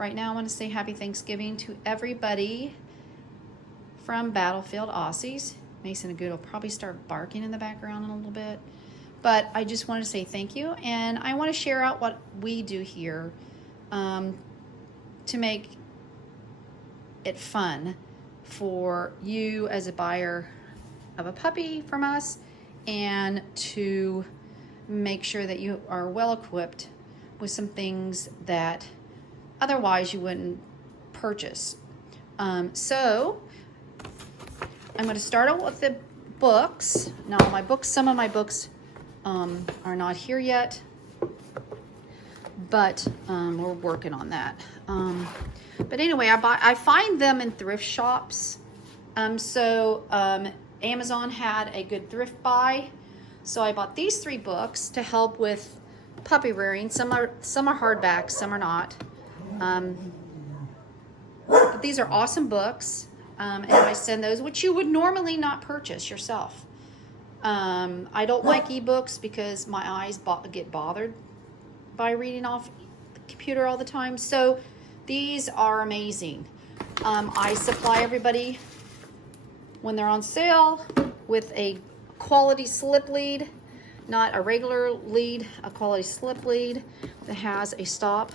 right now I want to say happy Thanksgiving to everybody from Battlefield Aussies. Mason and Good will probably start barking in the background in a little bit. But I just want to say thank you, and I want to share out what we do here to make it fun for you as a buyer of a puppy from us, and to make sure that you are well equipped with some things that otherwise you wouldn't purchase. So I'm going to start out with the books. Now some of my books are not here yet, but we're working on that. But anyway, I find them in thrift shops. Amazon had a good thrift buy, so I bought these 3 books to help with puppy rearing. Some are hardback, some are not. But these are awesome books, and I send those, which you would normally not purchase yourself. I don't like ebooks because my eyes get bothered by reading off the computer all the time. So these are amazing. I supply everybody when they're on sale with a quality slip lead, not a regular lead, a quality slip lead that has a stop,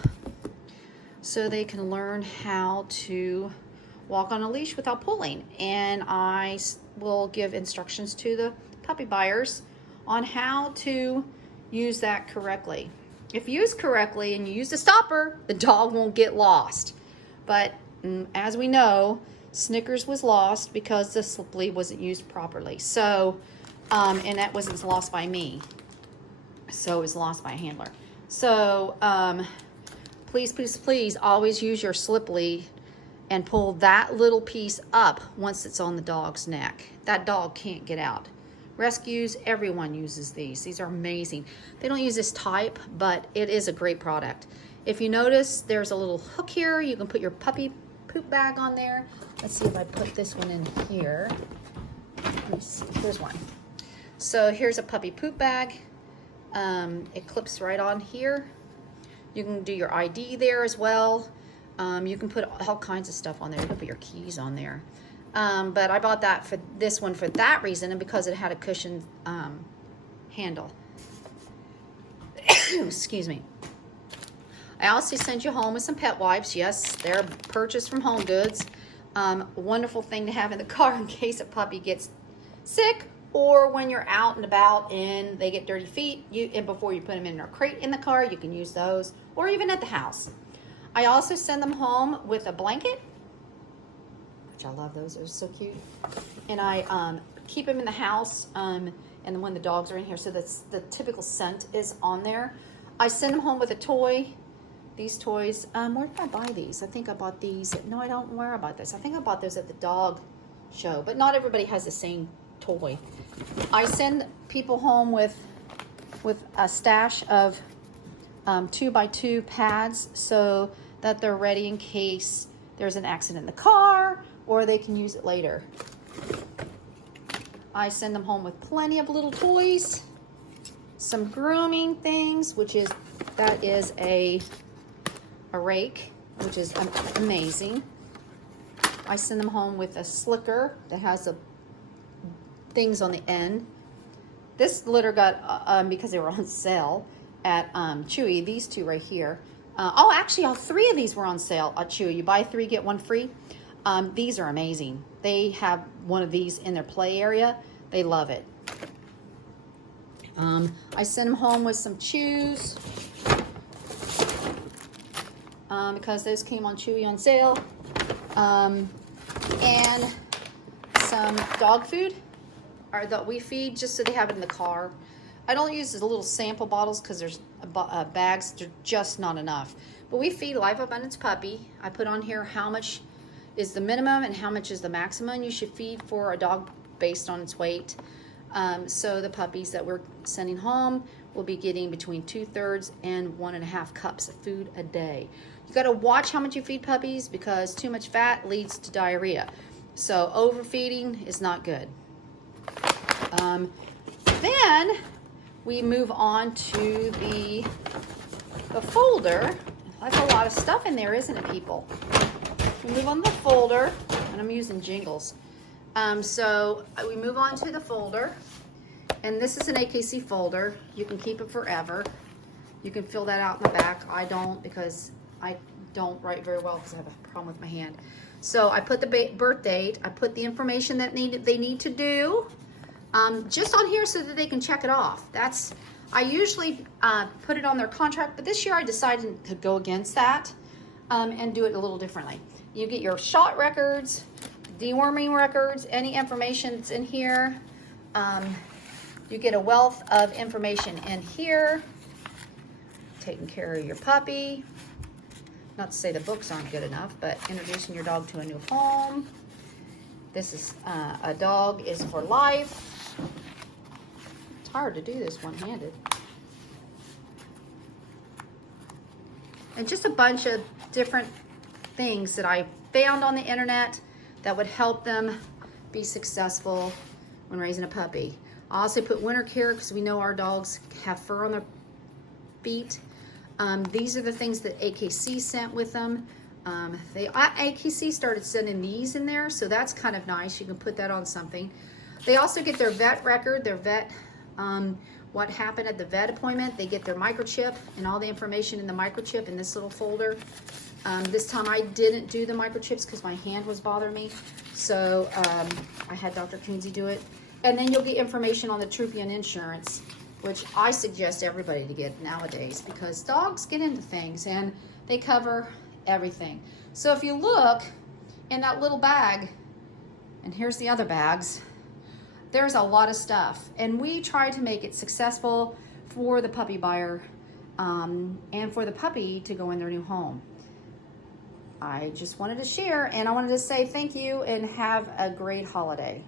so they can learn how to walk on a leash without pulling. And I will give instructions to the puppy buyers on how to use that correctly. If used correctly and you use the stopper, the dog won't get lost. But as we know, Snickers was lost because the slip lead wasn't used properly. So, and that wasn't lost by me. So it was lost by a handler. So, please, please, please always use your slip lead and pull that little piece up once it's on the dog's neck. That dog can't get out. Rescues, everyone uses these. These are amazing. They don't use this type, but it is a great product. If you notice, there's a little hook here. You can put your puppy poop bag on there. Let's see if I put this one in here. Let me see. Here's one. So here's a puppy poop bag. It clips right on here. You can do your ID there as well. You can put all kinds of stuff on there. You can put your keys on there. But I bought this one for that reason, and because it had a cushion handle. Excuse me. I also sent you home with some pet wipes. Yes, they're purchased from Home Goods. Wonderful thing to have in the car in case a puppy gets sick, or when you're out and about and they get dirty feet, and before you put them in a crate in the car, you can use those, or even at the house. I also send them home with a blanket, which I love. Those are so cute. And I keep them in the house, and when the dogs are in here, so that's the typical scent is on there. I send them home with a toy. These toys, where did I buy these? I think I bought these. No, I don't know where I bought this. I think I bought those at the dog show, but not everybody has the same toy. I send people home with a stash of 2x2 pads so that they're ready in case there's an accident in the car, or they can use it later. I send them home with plenty of little toys, some grooming things, that is a rake, which is amazing. I send them home with a slicker that has the things on the end. This litter got, because they were on sale at Chewy, these 2 right here. Actually, all 3 of these were on sale at Chewy. You buy 3, get 1 free. These are amazing. They have one of these in their play area. They love it. I send them home with some chews, because those came on Chewy on sale, and some dog food that we feed, just so they have it in the car. I don't use the little sample bottles because there's bags, they're just not enough. But we feed Life Abundance Puppy. I put on here how much is the minimum and how much is the maximum you should feed for a dog based on its weight. So the puppies that we're sending home will be getting between 2/3 and 1.5 cups of food a day. You got to watch how much you feed puppies, because too much fat leads to diarrhea. So overfeeding is not good. Then we move on to the folder. That's a lot of stuff in there, isn't it, people? We move on to the folder, and I'm using jingles. So we move on to the folder, and this is an AKC folder. You can keep it forever. You can fill that out in the back. I don't, because I don't write very well because I have a problem with my hand. So I put the birth date. I put the information that they need to do just on here so that they can check it off. I usually put it on their contract, but this year I decided to go against that and do it a little differently. You get your shot records, deworming records, any information that's in here. You get a wealth of information in here. Taking care of your puppy. Not to say the books aren't good enough, but introducing your dog to a new home. This is a dog is for life. It's hard to do this one-handed. And just a bunch of different things that I found on the internet that would help them be successful when raising a puppy. I also put winter care because we know our dogs have fur on their feet. These are the things that AKC sent with them. AKC started sending these in there, so that's kind of nice. You can put that on something. They also get their vet record, their vet, what happened at the vet appointment. They get their microchip and all the information in the microchip in this little folder. This time I didn't do the microchips because my hand was bothering me, so I had Dr. Coonsey do it. And then you'll get information on the Troopian insurance, which I suggest everybody to get nowadays because dogs get into things and they cover everything. So if you look in that little bag, and here's the other bags, there's a lot of stuff. And we try to make it successful for the puppy buyer and for the puppy to go in their new home. I just wanted to share, and I wanted to say thank you and have a great holiday.